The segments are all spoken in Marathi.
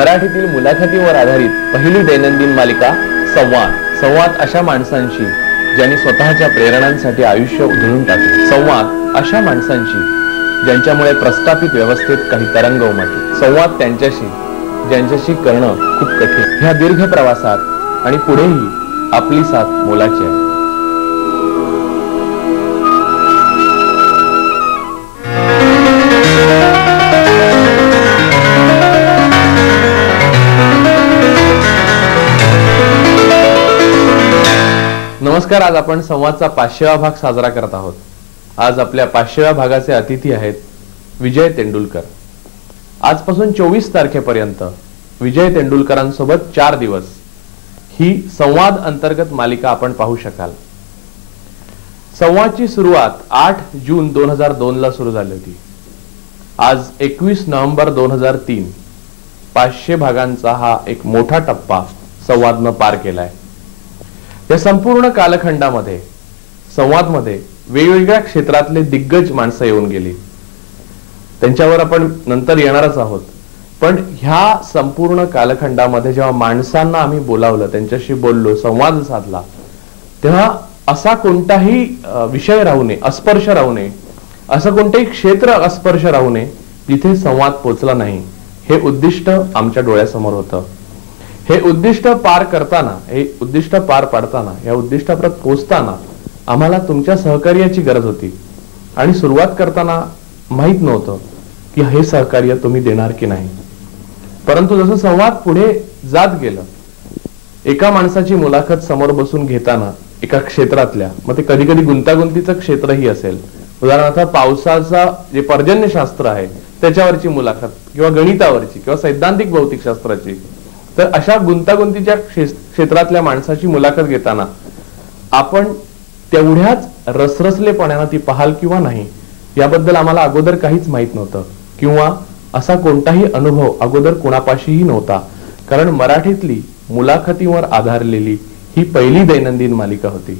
मराठीतील मुलाखतीवर आधारित पहिली दैनंदिन मालिका संवाद. संवाद अशा माणसांशी ज्यांनी स्वतःच्या प्रेरणांसाठी आयुष्य उधळून टाकले. संवाद अशा माणसांशी ज्यांच्यामुळे प्रस्थापित व्यवस्थेत काही तरंग उमटले. संवाद त्यांच्याशी ज्यांच्याशी करणं खूप कठीण. ह्या दीर्घ प्रवासात आणि पुढेही आपली साथ मोलाची आहे. नमस्कार. आज आपण संवादचा 500वा भाग साजरा करत आहोत. आज आपल्या 500व्या भागाचे अतिथी आहेत विजय तेंडुलकर. आजपासून 24 तारखेपर्यंत विजय तेंडुलकरांसोबत 4 दिवस ही संवाद अंतर्गत मालिका आपण पाहू शकाल. संवादची सुरुवात 8 जून 2002 ला सुरू झाली होती. आज 21 नोव्हेंबर 2003 500 भागांचा हा एक मोठा टप्पा संवादनं पार केलाय. या संपूर्ण कालखंडामध्ये संवादमध्ये वेगवेगळ्या क्षेत्रातले दिग्गज माणसं येऊन गेली. त्यांच्यावर आपण नंतर येणारच आहोत. पण ह्या संपूर्ण कालखंडामध्ये जेव्हा माणसांना आम्ही बोलावलं, त्यांच्याशी बोललो, संवाद साधला, तेव्हा असा कोणताही विषय राहू नये, अस्पर्श राहू नये, असं कोणतेही क्षेत्र अस्पर्श राहू नये जिथे संवाद पोचला नाही. हे उद्दिष्ट आमच्या डोळ्यासमोर होतं. हे उद्दिष्ट पार करताना, हे उद्दिष्ट पार पाडताना, या उद्दिष्टापर्यंत पोहोचताना आम्हाला तुमच्या सहकार्याची गरज होती. आणि सुरुवात करताना माहित नव्हतं की हे सहकार्य तुम्ही देणार की नाही. परंतु जसं संवाद पुढे जात गेलं, एका माणसाची मुलाखत समोर बसून घेताना एका क्षेत्रातल्या, मग ते कधी कधी गुंतागुंतीचं क्षेत्रही असेल, उदाहरणार्थ पावसाचा जे पर्जन्यशास्त्र आहे त्याच्यावरची मुलाखत, किंवा गणितावरची, किंवा सैद्धांतिक भौतिकशास्त्राची, तर अशा गुंतागुंतीच्या क्षेत्रातल्या माणसाची मुलाखत घेताना आपण तेवढ्याच रसरसलेपणाने ती पाहाल किंवा नाही याबद्दल आम्हाला अगोदर काहीच माहित नव्हतं, किंवा असा कोणताही अनुभव अगोदर कुणापाशीही नव्हता. कारण मराठीतली मुलाखतीवर आधारलेली ही पहिली दैनंदिन मालिका होती.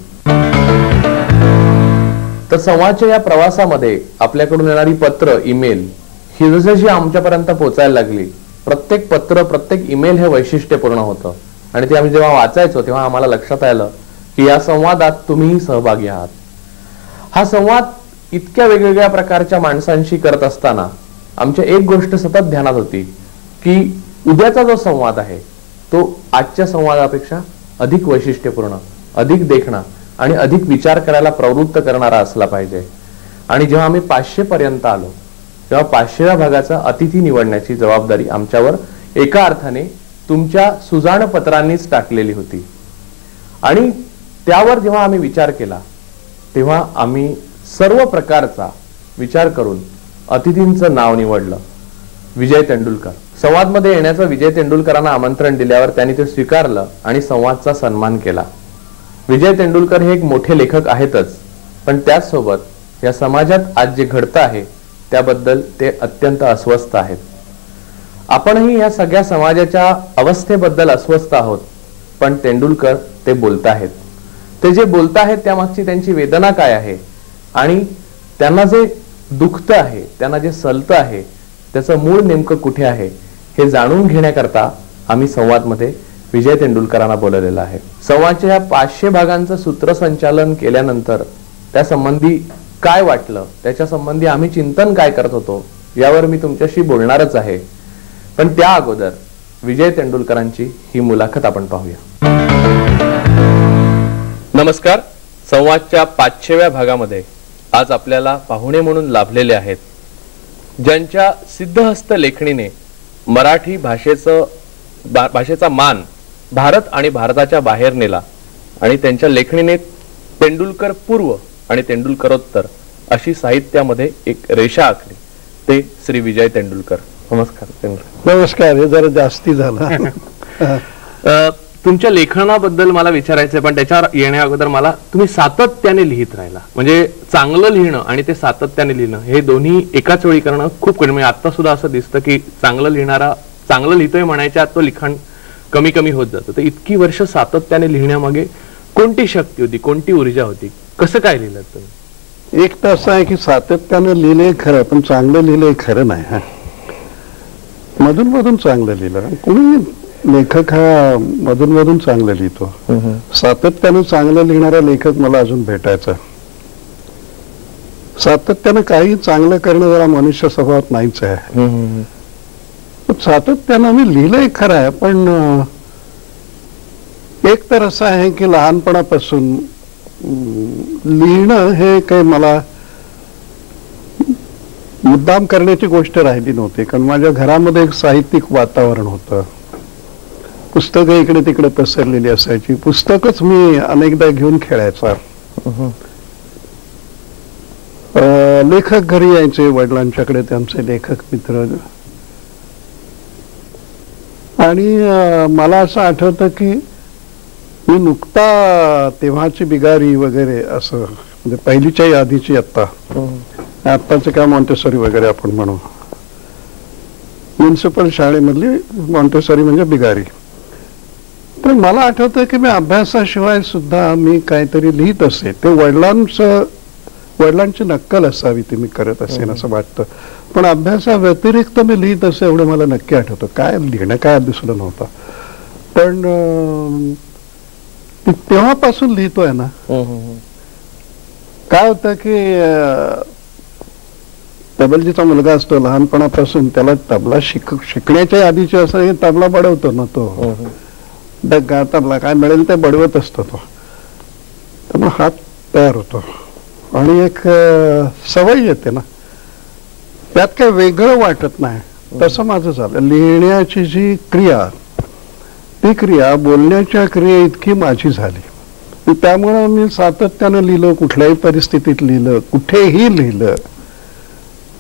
तर संवादच्या या प्रवासामध्ये आपल्याकडून येणारी पत्र, ईमेल ही जसजशी आमच्यापर्यंत पोहोचायला लागली, प्रत्येक पत्र, प्रत्येक ईमेल हे वैशिष्ट्यपूर्ण होतं. आणि ते आम्ही जेव्हा वाचायचो तेव्हा आम्हाला लक्षात आलं की या संवादात तुम्हीही सहभागी आहात. हा संवाद इतक्या वेगवेगळ्या प्रकारच्या माणसांशी करत असताना आमच्या एक गोष्ट सतत ध्यानात होती की उद्याचा जो संवाद आहे तो आजच्या संवादापेक्षा अधिक वैशिष्ट्यपूर्ण, अधिक देखणा आणि अधिक विचार करायला प्रवृत्त करणारा असला पाहिजे. आणि जेव्हा आम्ही 500 पर्यंत आलो तेव्हा 500व्या भागाचा अतिथी निवडण्याची जबाबदारी आमच्यावर एका अर्थाने तुमच्या सुजाण पत्रांनीच टाकलेली होती. आणि त्यावर जेव्हा आम्ही विचार केला तेव्हा आम्ही सर्व प्रकारचा विचार करून अतिथींचं नाव निवडलं, विजय तेंडुलकर. संवादमध्ये येण्याचं विजय तेंडुलकरांना आमंत्रण दिल्यावर त्यांनी ते स्वीकारलं आणि संवादचा सन्मान केला. विजय तेंडुलकर हे एक मोठे लेखक आहेतच, पण त्याचसोबत या समाजात आज जे घडतं आहे त्याबद्दल ते अत्यंत अस्वस्थ आहेत. आपणही या सगळ्या समाजाच्या अवस्थेबद्दल अस्वस्थ आहोत, पण तेंडुलकर ते बोलताहेत. ते जे बोलताहेत त्यामागची त्यांची वेदना काय आहे आणि त्यांना जे दुखतं आहे, त्यांना जे सलतं आहे, त्याचं मूळ नेमकं कुठे आहे हे जाणून घेण्याकरता आम्ही संवादमध्ये विजय तेंडुलकरांना बोलवलेलं आहे. संवादच्या या 500 भागांचं सूत्रसंचालन केल्यानंतर त्या संबंधी काय वाटलं, त्याच्या संबंधी आम्ही चिंतन काय करत होतो यावर मी तुमच्याशी बोलणारच आहे. पण त्या अगोदर विजय तेंडुलकरांची ही मुलाखत आपण पाहूया. नमस्कार. संवादच्या 500व्या भागामध्ये आज आपल्याला पाहुणे म्हणून लाभलेले आहेत ज्यांच्या सिद्धहस्त लेखणीने मराठी भाषेचा मान भारत आणि भारताच्या बाहेर नेला आणि त्यांच्या लेखणीने तेंडुलकर पूर्व आणि तेंडुलकरोत्तर अशी साहित्यामध्ये एक रेषा आखली. ते श्री विजय तेंडुलकर. नमस्कार. नमस्कार. हे जरा जास्ती झालं. तुमच्या लेखनाबद्दल मला विचारायचंय, पण त्याच्यावर येण्या अगोदर मला, तुम्ही सातत्याने लिहित राहिला, म्हणजे चांगलं लिहिणं आणि ते सातत्याने लिहिणं हे दोन्ही एकाच वेळी करणं खूप कठीण. म्हणजे आता सुद्धा असं दिसतं की चांगलं लिहिणारा चांगलं लिहितोय म्हणायच्या आत तो लिखाण कमी कमी होत जातं. तर इतकी वर्ष सातत्याने लिहिण्यामागे कोणती शक्ती होती, कोणती ऊर्जा होती, कसं काय लिहिलं तुम्ही? एक तर असं आहे की सातत्यानं लिहिलंय खरं, पण चांगलं लिहिलंय खरं नाही. मधून मधून चांगलं लिहिलं. कोणी लेखक हा मधून मधून चांगलं लिहितो. सातत्यानं चांगलं लिहिणारा लेखक मला अजून भेटायचा. सातत्यानं काही चांगलं करणं जरा मनुष्य स्वभावात नाहीच आहे. सातत्यानं मी लिहिलंय खरं आहे, पण एक तर असं आहे की लहानपणापासून लिहिणं हे काही मला मुद्दाम करण्याची गोष्ट राहिली नव्हती. कारण माझ्या घरामध्ये एक साहित्यिक वातावरण होतं. पुस्तकं इकडे तिकडे पसरलेली असायची. पुस्तकच मी अनेकदा घेऊन खेळायचा. लेखक घरी यायचे वडिलांच्याकडे, त्यांचे लेखक मित्र. आणि मला असं आठवतं की मी नुकता तेव्हाची बिगारी वगैरे असं, म्हणजे पहिलीच्याही आधीची आत्ताचे काय मॉन्टेसरी वगैरे आपण म्हणू, म्युनिसिपल शाळेमधली मॉन्टेसरी म्हणजे बिगारी. पण मला आठवतं की मी अभ्यासाशिवाय सुद्धा मी काहीतरी लिहित असे. ते वडिलांची नक्कल असावी ती मी करत असेन असं वाटतं. पण अभ्यासा व्यतिरिक्त मी लिहित असे एवढं मला नक्की आठवतं. काय लिहिणं काय दिसलं नव्हतं, पण तेव्हापासून लिहितोय ना. काय होतं की तबलजीचा मुलगा असतो, लहानपणापासून त्याला तबला शिकण्याच्या आधीचे असं तबला बडवतो ना तो, डग्गा तबला काय मिळेल ते बडवत असतो तो. त्यामुळे हात तयार होतो आणि एक सवय येते ना, त्यात काही वेगळं वाटत नाही. तसं माझं झालं. लिहिण्याची जी क्रिया, ती क्रिया बोलण्याच्या क्रिया इतकी माझी झाली. त्यामुळं मी सातत्यानं लिहिलं, कुठल्याही परिस्थितीत लिहिलं, कुठेही लिहिलं,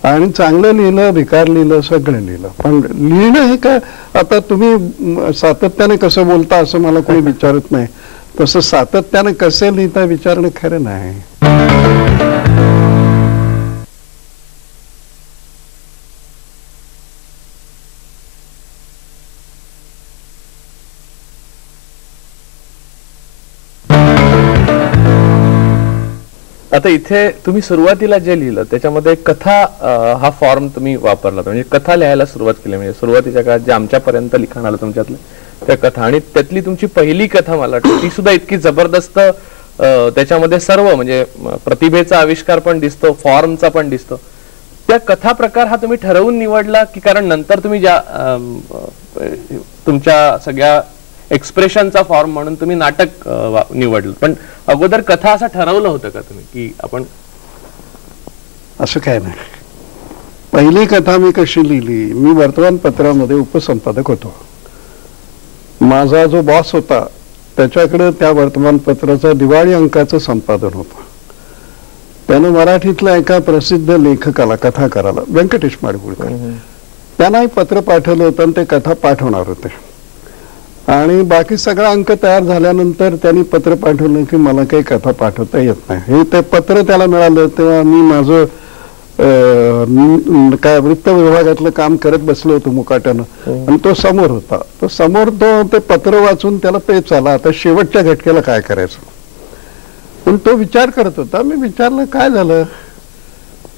आणि चांगलं लिहिलं, बेकार लिहिलं, सगळं लिहिलं. पण लिहिणं हे काय, आता तुम्ही सातत्याने कसं बोलता असं मला कोणी विचारत नाही. तसं सातत्याने कसे लिहिता विचारणं खरं नाही. आता इथे तुम्ही सुरुवातीला जे लिहिलं त्याच्यामध्ये कथा हा फॉर्म तुम्ही वापरला, म्हणजे कथा लिहायला सुरुवात केली. म्हणजे सुरुवातीच्या काळात जे आमच्यापर्यंत लिखाण आलं तुमच्यातलं त्या कथा, आणि त्यातली तुमची पहिली कथा मला वाटतं ती सुद्धा इतकी जबरदस्त. त्याच्यामध्ये सर्व म्हणजे प्रतिभेचा आविष्कार पण दिसतो, फॉर्मचा पण दिसतो. त्या कथा प्रकार हा तुम्ही ठरवून निवडला की कारण नंतर तुम्ही ज्या तुमच्या सगळ्या एक्सप्रेशनचा फॉर्म म्हणून तुम्ही नाटक निवडलं, पण अगोदर कथा असं ठरवलं होतं का तुम्ही की आपण? असं काय नाही. पहिली कथा मी कशी लिहिली, मी वर्तमानपत्रामध्ये उपसंपादक होतो. माझा जो बॉस होता त्याच्याकडे त्या वर्तमानपत्राचा दिवाळी अंकाचं संपादन होतं. त्यानं मराठीतल्या एका प्रसिद्ध लेखकाला, कथाकाराला, व्यंकटेश माडगुळकर, त्यांनाही पत्र पाठवलं होतं आणि ते कथा पाठवणार होते. आणि बाकी सगळा अंक तयार झाल्यानंतर त्यांनी पत्र पाठवलं की मला काही कथा पाठवता येत नाही. हे ते पत्र त्याला मिळालं तेव्हा मी माझं काय वृत्त विभागातलं काम करत बसलो होतो मुकाट्यानं, आणि तो समोर होता. तो समोर ते पत्र वाचून त्याला पेच आला, आता शेवटच्या घटकेला काय करायचं. पण तो विचार करत होता. मी विचारलं काय झालं.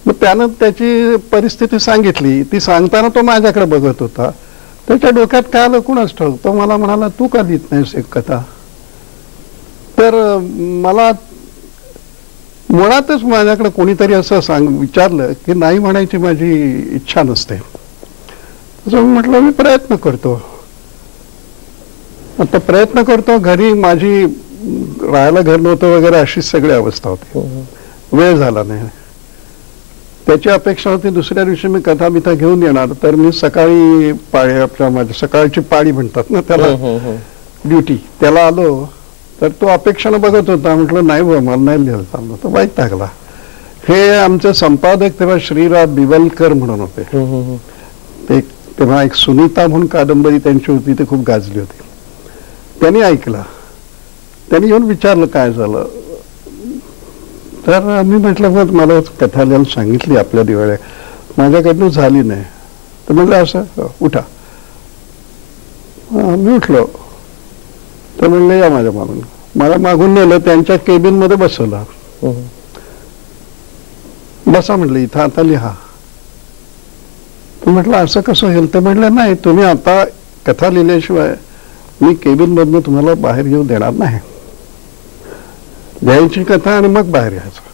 मग त्यानं त्याची परिस्थिती सांगितली. ती सांगताना तो माझ्याकडे बघत होता. त्याच्या डोक्यात काय आलं कुणाच ठाऊक. तो मला म्हणाला तू का लिहित नाहीस एक कथा. तर मला मुळातच माझ्याकडे कोणीतरी असं विचारलं की नाही म्हणायची माझी इच्छा नसते. असं म्हटलं मी प्रयत्न करतो. आता प्रयत्न करतो. घरी माझी राहायला घर नव्हतं वगैरे अशीच सगळी अवस्था होती. वेळ झाला नाही. त्याची अपेक्षा होती दुसऱ्या दिवशी मी कथा बिथा घेऊन येणार. तर मी सकाळी माझ्या सकाळची पाळी म्हणतात ना त्याला, ड्युटी, त्याला आलो. तर तो अपेक्षानं बघत होता. म्हटलं नाही बा मला नाही लिहायला चाललं. तो वाईट टाकला. हे आमचे संपादक तेव्हा श्रीराज बिवलकर म्हणून होते. ते तेव्हा एक सुनीता म्हणून कादंबरी त्यांची होती, ती खूप गाजली होती. त्यांनी ऐकला. त्यांनी येऊन विचारलं काय झालं. तर मी म्हटलं मग मला कथा लिहायला सांगितली आपल्या दिवाळी, माझ्याकडनं झाली नाही. तर म्हटलं असं उठा. मी उठलो. तर म्हणलं या माझ्या मागून. मला मागून नेलं, त्यांच्या केबिन मध्ये बसवलं. बसा म्हटलं इथं आता लिहा. म्हटलं असं कसं होईल? ते म्हटलं नाही, तुम्ही आता कथा लिहिल्याशिवाय मी केबिन मधनं तुम्हाला बाहेर येऊ देणार नाही. लिहायची कथा आणि मग बाहेर यायचं.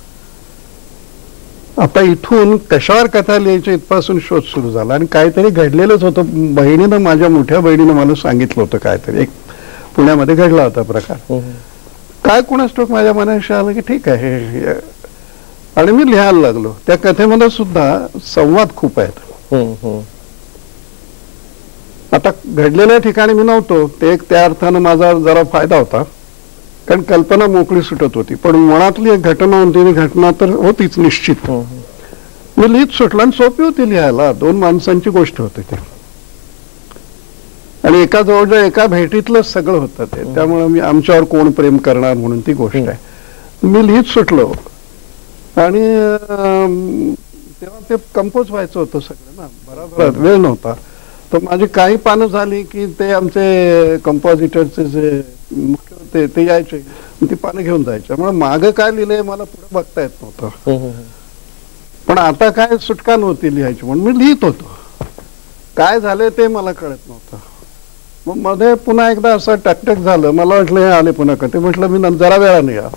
आता इथून कशावर कथा लिहायची इथपासून शोध सुरू झाला आणि काहीतरी घडलेलंच होतं. बहिणीनं, माझ्या मोठ्या बहिणीनं मला सांगितलं होतं काहीतरी, एक पुण्यामध्ये घडला होता प्रकार. काय कोणास ठाऊक माझ्या मनाशी आलं की ठीक आहे, आणि मी लिहायला लागलो. त्या कथेमध्ये सुद्धा संवाद खूप आहेत. आता घडलेल्या ठिकाणी मी नव्हतो, ते एक त्या अर्थानं माझा जरा फायदा होता, कारण कल्पना मोकळी सुटत होती. पण मनातली एक घटना होती, ती घटना तर होतीच निश्चित. मी लिहित सुटलं आणि सोपी होती लिहायला. 2 माणसांची गोष्ट होती ती, आणि एका जवळजवळ एका भेटीतलं सगळं होतं ते. त्यामुळे मी आमच्यावर कोण प्रेम करणार म्हणून ती गोष्ट आहे. मी लिहित सुटलो आणि तेव्हा ते कंपोज व्हायचं होतं सगळं ना, बरोबर वेळ नव्हता. तर माझी काही पानं झाली की ते आमचे कंपोजिटरचे जे मुख्य होते ते यायचे, ती पानं घेऊन जायचे. मग मागं काय लिहिलंय मला पुढे बघता येत नव्हतं. पण आता काय सुटका नव्हती लिहायची, म्हणून मी लिहित होतो. काय झालंय ते मला कळत नव्हतं. मग मध्ये पुन्हा एकदा असं टकटक झालं. मला वाटलं हे आले पुन्हा कधी. म्हटलं मी जरा वेळाने या.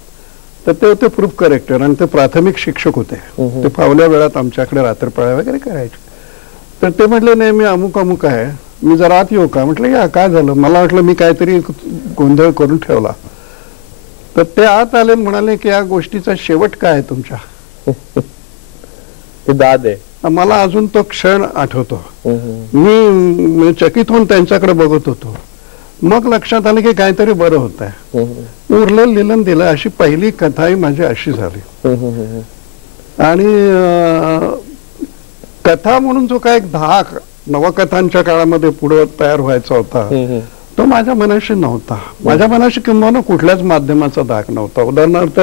तर ते होते प्रूफ करेक्टर आणि ते प्राथमिक शिक्षक होते. ते फावल्या वेळात आमच्याकडे रात्रपाळ्या वगैरे करायचे. तर ते म्हटले नाही, मी अमुक अमुक आहे, मी जरा आत येऊ का? म्हटलं या, काय झालं? मला वाटलं मी काहीतरी गोंधळ करून ठेवला. तर ते आत आले, म्हणाले की या गोष्टीचा शेवट काय आहे तुमच्या? दाद आहे. मला अजून तो क्षण आठवतो. मी चकित होऊन त्यांच्याकडे बघत होतो. मग लक्षात आलं की काहीतरी बरं होत आहे. उरलं लिहिलं दिलं. अशी पहिली कथा ही माझी अशी झाली. आणि कथा म्हणून जो काय एक धाक नवकथांच्या काळामध्ये पुढे तयार व्हायचा होता, तो माझ्या मनाशी नव्हता. माझ्या मनाशी किंवा कुठल्याच माध्यमाचा धाक नव्हता. उदाहरणार्थ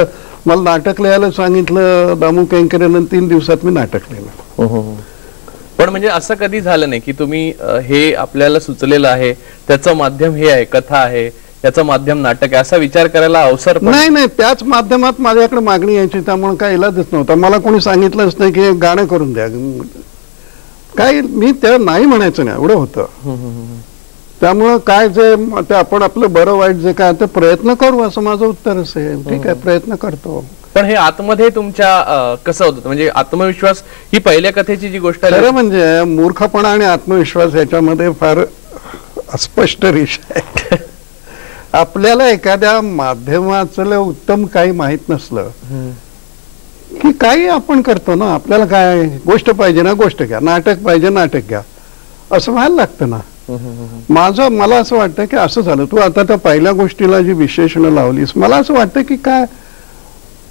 मला नाटक लिहायला सांगितलं दामू केंकरेनं, 3 दिवसात मी नाटक लिहिलं. पण म्हणजे असं कधी झालं नाही की तुम्ही हे आपल्याला सुचलेलं आहे, त्याचं माध्यम हे आहे, कथा आहे, याचं माध्यम नाटक आहे, असा विचार करायला अवसर? नाही, त्याच माध्यमात माझ्याकडे मागणी यायची, त्यामुळे काय इलाजच नव्हता. मला कोणी सांगितलंच नाही की गाणं करून द्या, काय मी त्या नाही म्हणायचं नाही, एवढं होतं. त्यामुळं काय जे ते आपण आपलं बरं वाईट जे काय ते प्रयत्न करू, असं माझं उत्तर असेल. ठीक आहे, प्रयत्न करतो. पण हे आतमध्ये तुमच्या कसं होतं, म्हणजे आत्मविश्वास ही पहिल्या कथेची जी गोष्ट आहे, खरं म्हणजे मूर्खपणा आणि आत्मविश्वास याच्यामध्ये फार अस्पष्ट रेषा आहे. आपल्याला एखाद्या माध्यमाचं उत्तम काही माहित नसलं की काही आपण करतो ना. आपल्याला काय गोष्ट पाहिजे ना, गोष्ट घ्या, नाटक पाहिजे, नाटक घ्या, असं व्हायला लागतं ना. मला असं वाटतं की असं झालं. तू आता त्या पहिल्या गोष्टीला जी विशेषणं लावलीस, मला असं वाटतं की काय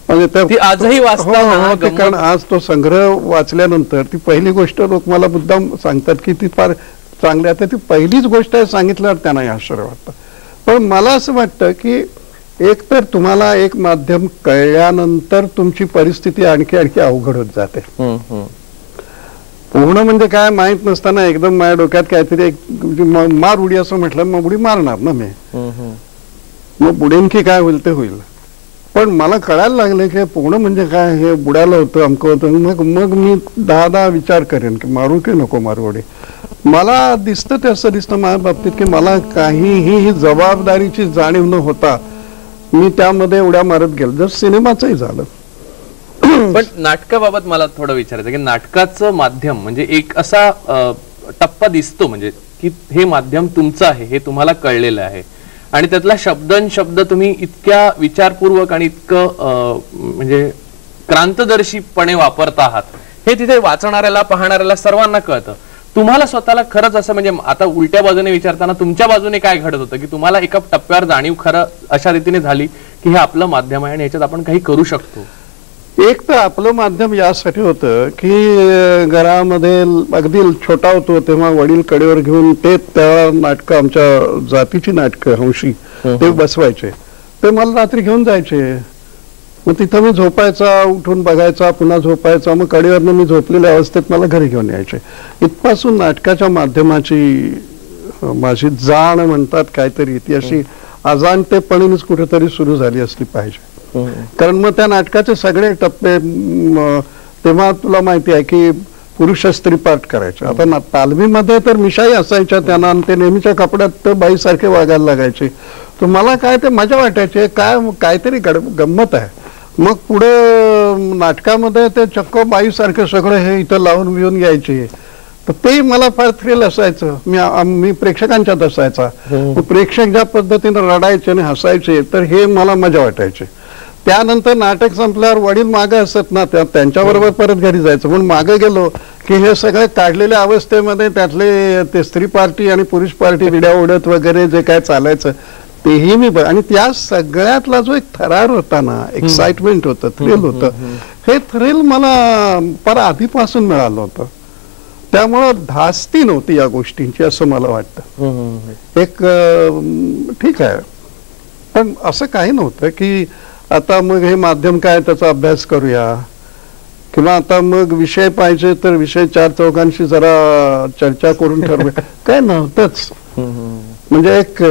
म्हणजे आजही वाचता, कारण आज तो संग्रह वाचल्यानंतर ती पहिली गोष्ट लोक मला मुद्दाम सांगतात की ती फार चांगली आहे. ती पहिलीच गोष्ट आहे सांगितल्यावर त्यांना आश्चर्य वाटतं. पण मला असं वाटतं की एक तर तुम्हाला एक माध्यम कळल्यानंतर तुमची परिस्थिती आणखी अवघड होत जाते. पूर्ण म्हणजे काय माहित नसताना एकदम माझ्या डोक्यात काहीतरी एक मार उडी असं म्हटलं, मग उडी मारणार ना मी. मग बुडेन की काय होईल ते होईल. पण मला कळायला लागलं की पूर्ण म्हणजे काय, हे बुडायला होतं, अमकं होतं. मग मी 10 विचार करेन की मारू की नको मारू उडी. मला दिसतं ते असं दिसतं माझ्या बाबतीत की मला काहीही जबाबदारीची जाणीव न होता मी त्यामध्ये उड्या मारत गेलो, जर सिनेमाचंही झालं. पण नाटकाबाबत मला थोडं विचारायचं की नाटकाचं माध्यम म्हणजे एक असा टप्पा दिसतो, म्हणजे की हे माध्यम तुमचं आहे, हे तुम्हाला कळलेलं आहे, आणि त्यातला शब्द तुम्ही इतक्या विचारपूर्वक आणि इतकं म्हणजे क्रांतदर्शीपणे वापरता आहात, हे तिथे वाचणाऱ्याला, पाहणाऱ्याला सर्वांना कळतं. तुम्हाला स्वतःला खरंच असं म्हणजे आता उलट्या बाजूने विचारताना तुमच्या बाजूने काय घडत होतं की तुम्हाला एका टप्प्यावर जाणीव खरं अशा रीतीने झाली की हे आपलं माध्यम आहे आणि याच्यात आपण काही करू शकतो? एक तर आपलं माध्यम यासाठी होतं की घरामध्ये अगदी छोटा होतो तेव्हा वडील कडेवर घेऊन ते त्या नाटकं, आमच्या जातीची नाटकं हौशी ते बसवायचे. ते मला रात्री घेऊन जायचे. मग तिथं मी झोपायचा, उठून बघायचा, पुन्हा झोपायचा. मग कडेवरनं मी झोपलेल्या अवस्थेत मला घरी घेऊन यायचे. इथपासून नाटकाच्या माध्यमाची माझी जाण म्हणतात काहीतरी ती अशी अजाणतेपणीच कुठेतरी सुरू झाली असली पाहिजे. कारण मग त्या नाटकाचे सगळे टप्पे तेव्हा तुला माहिती आहे की पुरुष स्त्री पार्ट करायचे. आता तालमीमध्ये तर मिशाही असायच्या त्यांना, आणि ते नेहमीच्या कपड्यात तर बाईसारखे वागायला लागायचे. तर मला काय ते मजा वाटायची, काहीतरी गंमत आहे. मग पुढे नाटकामध्ये ते चक्क बाईसारखे सगळं हे इथं लावून बिवून घ्यायचे. तर ते मला फार थ्रिल असायचं. मी प्रेक्षकांच्यात असायचा. प्रेक्षक ज्या पद्धतीने रडायचे आणि हसायचे तर हे मला मजा वाटायची. त्यानंतर नाटक संपल्यावर वडील मागे असत ना, त्यांच्याबरोबर परत घरी जायचं. पण मागे गेलो की हे सगळे काढलेल्या अवस्थेमध्ये त्यातले ते स्त्री पार्टी आणि पुरुष पार्टी विड्या उडत वगैरे जे काय चालायचं तेही मी आणि त्या सगळ्यातला जो एक थरार होता ना, एक्साइटमेंट होतं, थ्रिल होतं, हे थ्रिल मला फार आधीपासून मिळालं होतं. त्यामुळं धास्ती नव्हती या गोष्टींची असं मला वाटतं. एक ठीक आहे, पण असं काही नव्हतं की आता मग हे माध्यम काय त्याचा अभ्यास करूया, किंवा आता मग विषय पाहिजे तर विषय 4 चौघांशी जरा चर्चा करून ठरवूया. काय नव्हतंच. म्हणजे एक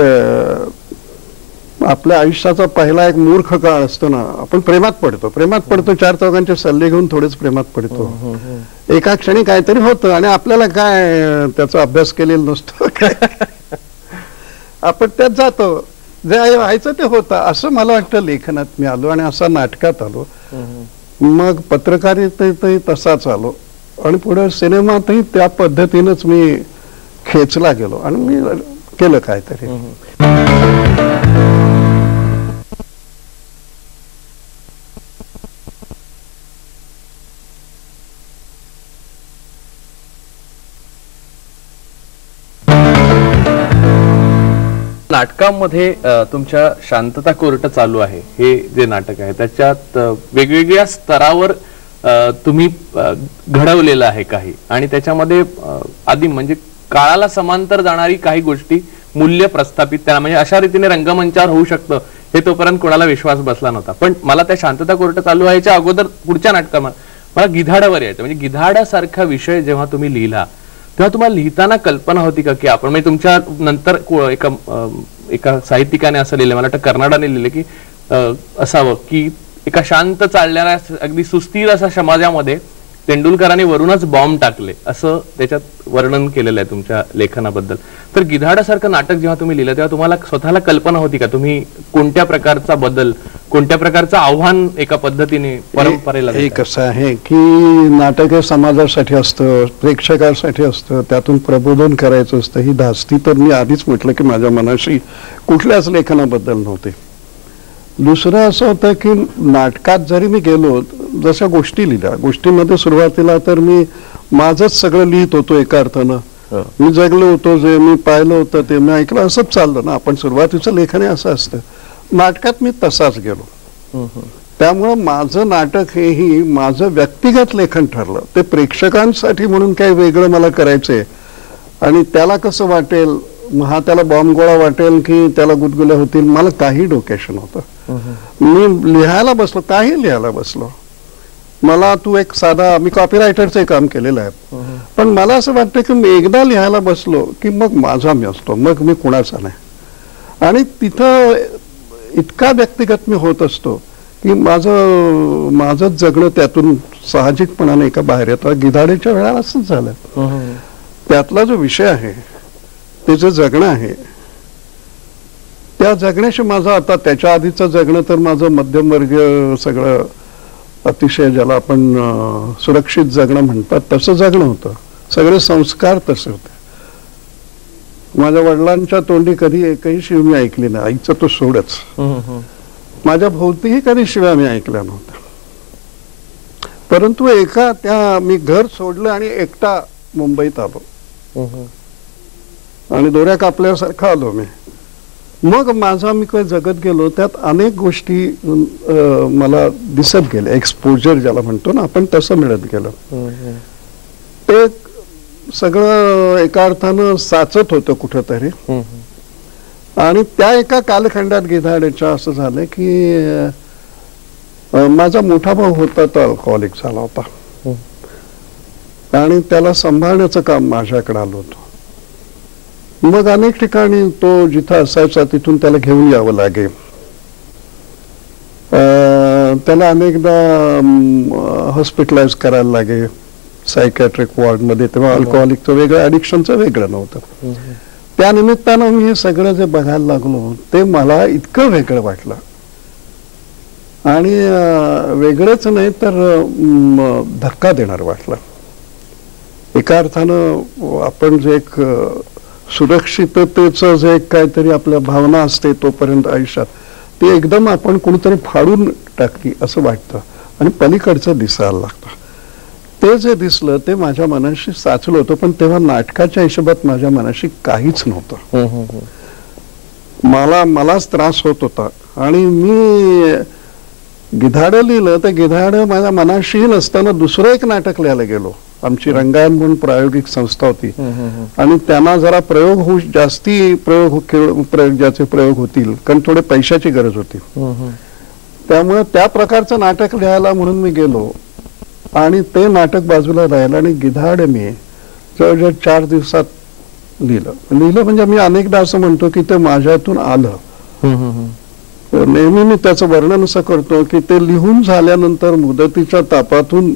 आपल्या आयुष्याचा पहिला एक मूर्ख काळ असतो ना, आपण प्रेमात पडतो 4 चौघांचे सल्ले घेऊन थोडेच प्रेमात पडतो. एका क्षणी काहीतरी होतं आणि आपल्याला काय त्याचा अभ्यास केलेला नसतो, काय आपण त्यात जातो, जे व्हायचं ते होतं. असं मला वाटतं लेखनात मी आलो आणि असं नाटकात आलो. मग पत्रकारितेतही तसाच आलो आणि पुढे सिनेमातही त्या पद्धतीनंच मी खेचला गेलो आणि मी केलं काहीतरी. नाटकामध्ये तुमच्या शांतता कोर्ट चालू आहे हे जे नाटक आहे त्याच्यात वेगवेगळ्या स्तरावर तुम्ही घडवलेलं आहे काही, आणि त्याच्यामध्ये आधी म्हणजे काळाला समांतर जाणारी काही गोष्टी मूल्य प्रस्थापित त्यांना म्हणजे अशा रीतीने रंगमंचावर होऊ शकतं हे तोपर्यंत कोणाला विश्वास बसला नव्हता. पण मला त्या शांतता कोर्ट चालू आहेच्या अगोदर पुढच्या नाटकामध्ये मला गिधाडावर यायचं. म्हणजे गिधाडासारखा विषय जेव्हा तुम्ही लिहिला तेव्हा तुम्हाला लिहिताना कल्पना होती का की आपण म्हणजे तुमच्या नंतर एका साहित्यिकाने असं लिहिलं, मला वाटतं कर्नाडाने लिहिलं की असावं की एका शांत चालणाऱ्या अगदी सुस्थिर अशा समाजामध्ये तेंडुलकरांनी वरूनच बॉम्ब टाकले असं त्याच्यात वर्णन केलेलं आहे तुमच्या लेखनाबद्दल. तर गिधाडासारखं नाटक जेव्हा तुम्ही लिहिलं तेव्हा तुम्हाला स्वतःला कल्पना होती का तुम्ही कोणत्या प्रकारचा बदल, कोणत्या प्रकारचं आव्हान एका पद्धतीने परंपरेला? हे कसं आहे की नाटक हे समाजासाठी असतं, प्रेक्षकांसाठी असतं, त्यातून प्रबोधन करायचं असतं. ही धास्ती तर मी आधीच म्हटलं की माझ्या मनाशी कुठल्याच लेखनाबद्दल नव्हते. दुसरं असं होतं की नाटकात जरी मी गेलो, जशा गोष्टी लिहिल्या, गोष्टीमध्ये सुरुवातीला तर मी माझंच सगळं लिहित होतो. एका अर्थानं मी जगलो होतो, जे मी पाहिलं होतं ते मी ऐकलं, असंच चाललं ना. आपण सुरुवातीचं लेखन असं असतं. नाटकात मी तसाच गेलो. त्यामुळं माझं नाटक हेही माझं व्यक्तिगत लेखन ठरलं. ते प्रेक्षकांसाठी म्हणून काही वेगळं मला करायचंय आणि त्याला कसं वाटेल, हा त्याला बॉम्ब गोळा वाटेल की त्याला गुदगुल्या होतील, मला काही डोकेशन नव्हतं. मी लिहायला बसलो, काही लिहायला बसलो. मला तू एक साधा, मी कॉपीरायटरचं काम केलेलं आहे, पण मला असं वाटतं की मी एकदा लिहायला बसलो की मग माझा मी असतो, मग मी कुणाचा नाही. आणि तिथं इतका व्यक्तिगत मी होत असतो की माझं जगणं त्यातून साहजिकपणाने एका बाहेर येतं. गिधाडीच्या वेळेला असंच झालं. त्यातला जो विषय आहे, ते जे जगणं आहे, त्या जगण्याशी माझं आता त्याच्या आधीचं जगणं तर माझं मध्यमवर्गीय सगळं अतिशय ज्याला आपण सुरक्षित जगणं म्हणतात तसं जगणं होतं. सगळे संस्कार तसे होते. माझ्या वडिलांच्या तोंडी कधी एकही शिव मी ऐकली नाही, आईचं तो सोडच. माझ्या भोवतीही कधी शिव्या मी ऐकल्या नव्हत्या. परंतु मी घर सोडलं आणि एकटा मुंबईत आलो आणि दोऱ्या कापल्यासारखा आलो मी. मग मी काही जगत गेलो, त्यात अनेक गोष्टी मला दिसत गेल्या. एक्सपोजर ज्याला म्हणतो ना आपण, तसं मिळत गेलं. ते सगळं एका अर्थानं साचत होतं कुठंतरी. आणि त्या एका कालखंडात गिधाड्याच्या असं झालं की माझा मोठा भाऊ होता तो अल्कोहोलिक झाला होता आणि त्याला सांभाळण्याचं काम माझ्याकडे आलं होतं. मग अनेक ठिकाणी तो जिथं असायचा तिथून त्याला घेऊन यावं लागे. त्याला अनेकदा हॉस्पिटलाइज करायला लागे. सायकॅट्रिक वॉर्डमध्ये, तेव्हा अल्कोहोलिकचं वेगळं, ॲडिक्शनचं वेगळं नव्हतं. त्या निमित्तानं मी हे सगळं जे बघायला लागलो ते मला इतकं वेगळं वाटलं. आणि वेगळंच नाही तर धक्का देणार वाटलं. एका अर्थानं आपण जे एक सुरक्षिततेचं जे काहीतरी आपल्या भावना असते तोपर्यंत आयुष्यात, ती एकदम आपण कोणीतरी फाडून टाकली असं वाटतं आणि पलीकडचं दिसायला लागतं. ते जे दिसलं ते माझ्या मनाशी साचलं होतं, पण तेव्हा नाटकाच्या हिशोबात माझ्या मनाशी काहीच नव्हतं. मलाच त्रास होत होता. आणि मी गिधाडं लिहिलं तर गिधाडं माझ्या मनाशी नसताना दुसरं एक नाटक लिहायला गेलो. आमची रंगायन म्हणून प्रायोगिक संस्था होती आणि त्यांना जरा जास्ती ज्याचे प्रयोग होतील, कारण थोडे पैशाची गरज होती. त्यामुळे त्या प्रकारचं नाटक लिहायला म्हणून मी गेलो आणि ते नाटक बाजूला राहिलं आणि गिधाड मी जवळजवळ 4 दिवसात लिहिलं. म्हणजे मी अनेकदा असं म्हणतो की ते माझ्यातून आलं. नेहमी मी त्याचं वर्णन असं करतो की ते लिहून झाल्यानंतर मुदतीच्या तापातून